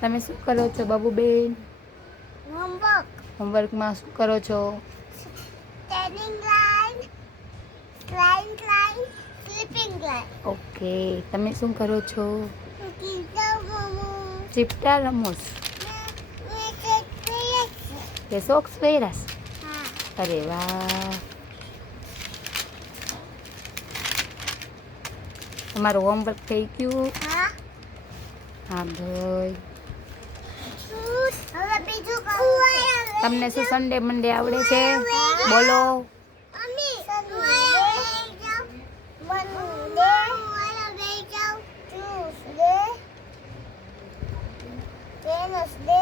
તમે શું કરો છો બાબુબેન? હોમવર્ક. હોમવર્કમાં શું કરો છો? Standing line, flying line, sleeping line. Okay. તમે શું કરો છો? કીધા મમ્મુ. ચીપટા રમોસ મેં કેક પીએ છે. કે સોક્સ પહેર્યાસ? હા. અરે વાહ. તમારું હોમવર્ક થઈ ગયું? હા. હા ભાઈ. હવે બીજું કહું. તમને શું સન્ડે મંડે આવડે છે? બોલો. Mummy Monday, Tuesday, Wednesday,